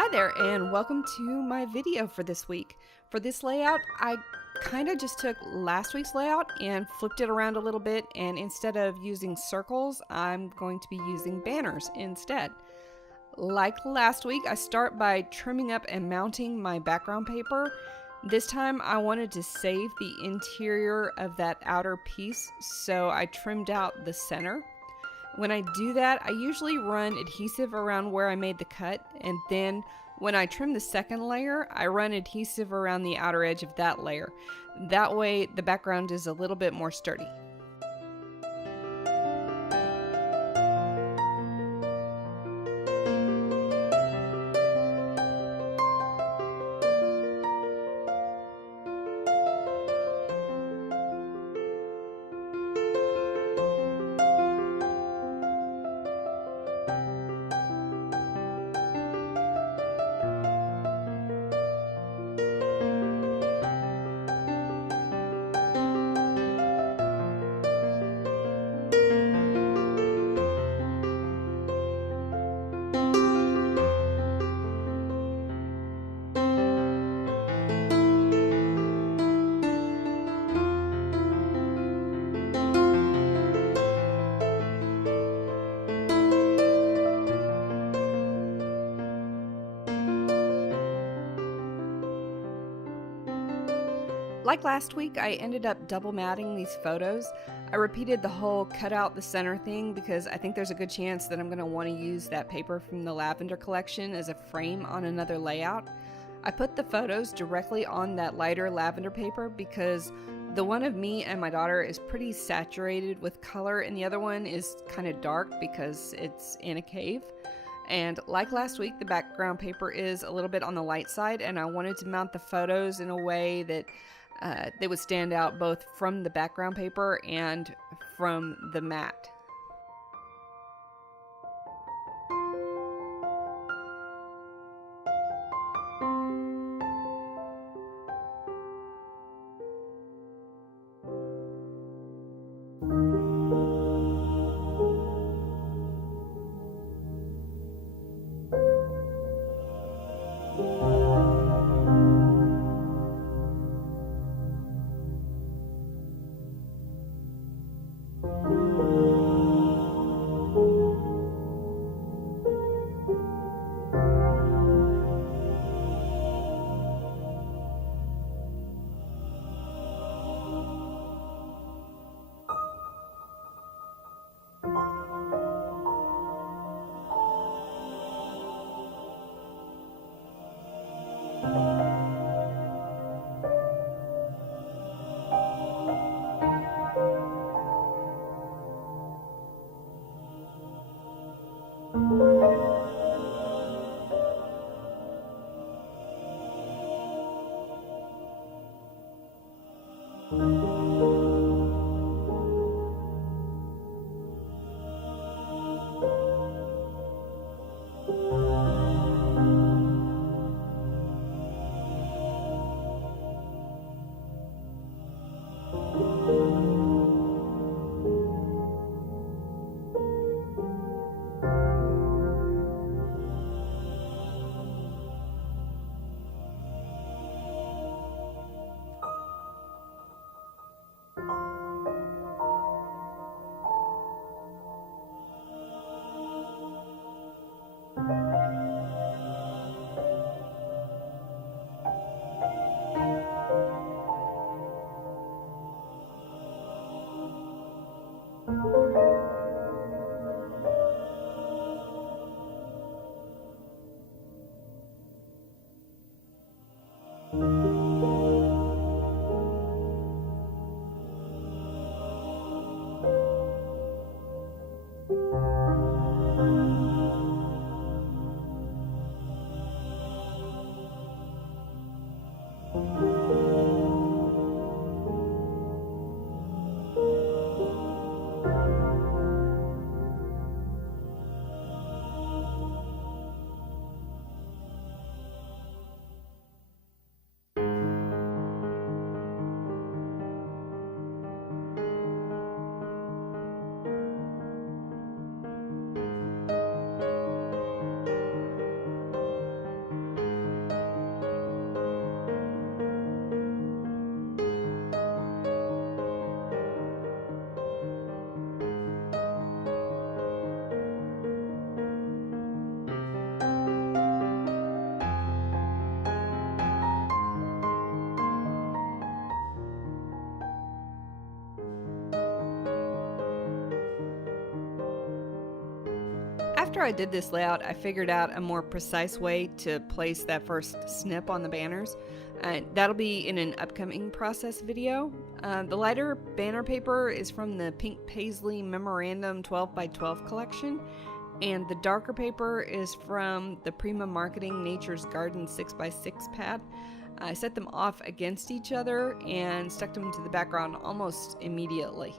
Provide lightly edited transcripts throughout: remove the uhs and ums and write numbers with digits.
Hi there, and welcome to my video for this week. For this layout, I kind of just took last week's layout and flipped it around a little bit, and instead of using circles, I'm going to be using banners instead. Like last week, I start by trimming up and mounting my background paper. This time I wanted to save the interior of that outer piece, so I trimmed out the center. When I do that, I usually run adhesive around where I made the cut, and then when I trim the second layer, I run adhesive around the outer edge of that layer. That way, the background is a little bit more sturdy. Like last week, I ended up double matting these photos. I repeated the whole cut out the center thing because I think there's a good chance that I'm going to want to use that paper from the Lavender collection as a frame on another layout. I put the photos directly on that lighter lavender paper because the one of me and my daughter is pretty saturated with color, and the other one is kind of dark because it's in a cave. And like last week, the background paper is a little bit on the light side, and I wanted to mount the photos in a way that they would stand out both from the background paper and from the mat. after I did this layout, I figured out a more precise way to place that first snip on the banners. That'll be in an upcoming process video. The lighter banner paper is from the Pink Paisley Memorandum 12 by 12 collection, and the darker paper is from the Prima Marketing Nature's Garden 6 by 6 pad. I set them off against each other and stuck them into the background almost immediately.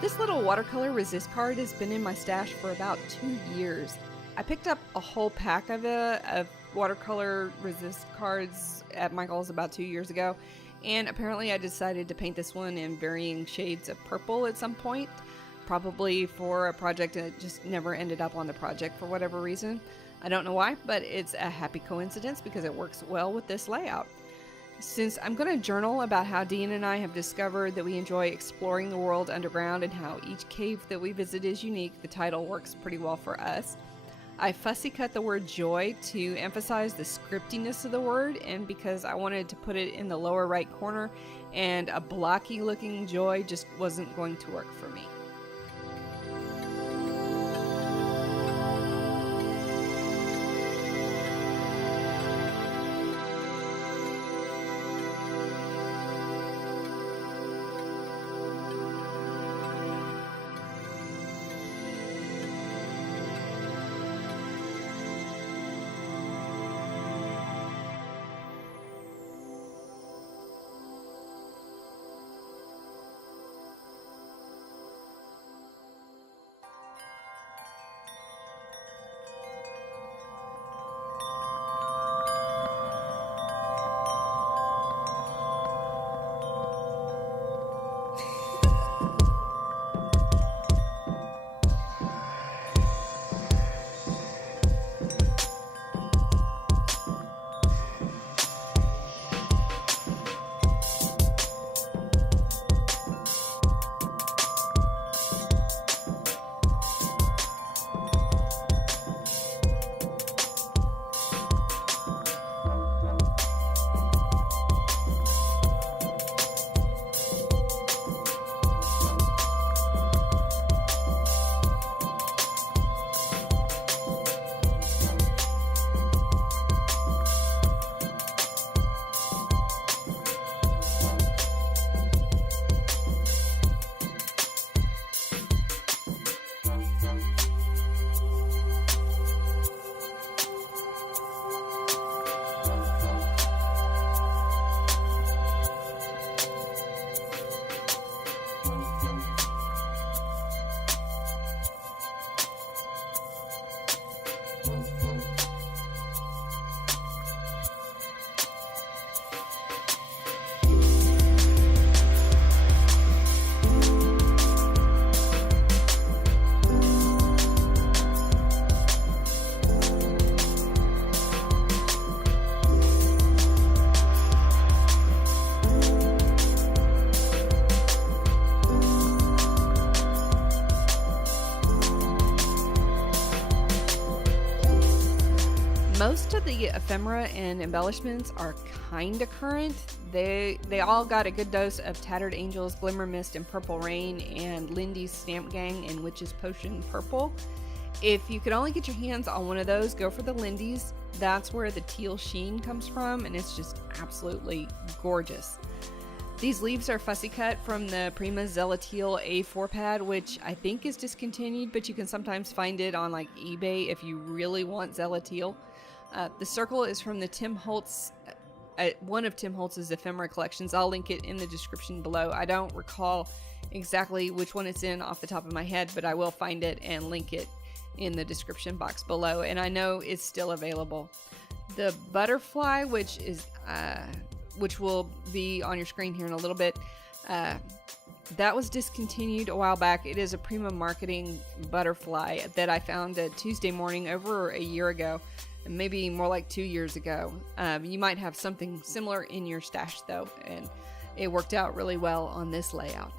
This little watercolor resist card has been in my stash for about 2 years. I picked up a whole pack of watercolor resist cards at Michael's about 2 years ago, and apparently I decided to paint this one in varying shades of purple at some point, probably for a project that just never ended up on the project for whatever reason. I don't know why, but it's a happy coincidence because it works well with this layout. Since I'm going to journal about how Dean and I have discovered that we enjoy exploring the world underground and how each cave that we visit is unique, the title works pretty well for us. I fussy cut the word joy to emphasize the scriptiness of the word, and because I wanted to put it in the lower right corner, and a blocky looking joy just wasn't going to work for me. Most of the ephemera and embellishments are kinda current. They all got a good dose of Tattered Angels, Glimmer Mist, and Purple Rain, and Lindy's Stamp Gang and Witch's Potion Purple. If you could only get your hands on one of those, go for the Lindy's. That's where the teal sheen comes from, and it's just absolutely gorgeous. These leaves are fussy cut from the Prima Teal A4 pad, which I think is discontinued, but you can sometimes find it on like eBay if you really want Teal. The circle is from the Tim Holtz, one of Tim Holtz's ephemera collections. I'll link it in the description below. I don't recall exactly which one it's in off the top of my head, but I will find it and link it in the description box below, and I know it's still available. The butterfly, which will be on your screen here in a little bit, that was discontinued a while back. It is a Prima marketing butterfly that I found a Tuesday morning over a year ago, maybe more like 2 years ago. You might have something similar in your stash though, and it worked out really well on this layout.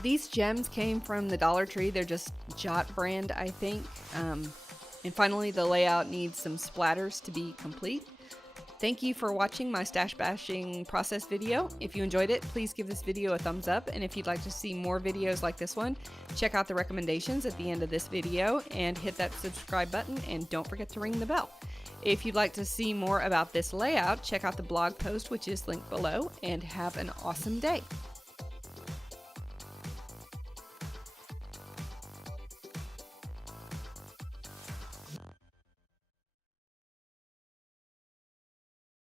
These gems came from the Dollar Tree. They're just Jot brand, I think. And finally, the layout needs some splatters to be complete. Thank you for watching my stash bashing process video. If you enjoyed it, please give this video a thumbs up. And if you'd like to see more videos like this one, check out the recommendations at the end of this video and hit that subscribe button, and don't forget to ring the bell. If you'd like to see more about this layout, check out the blog post, which is linked below, and have an awesome day.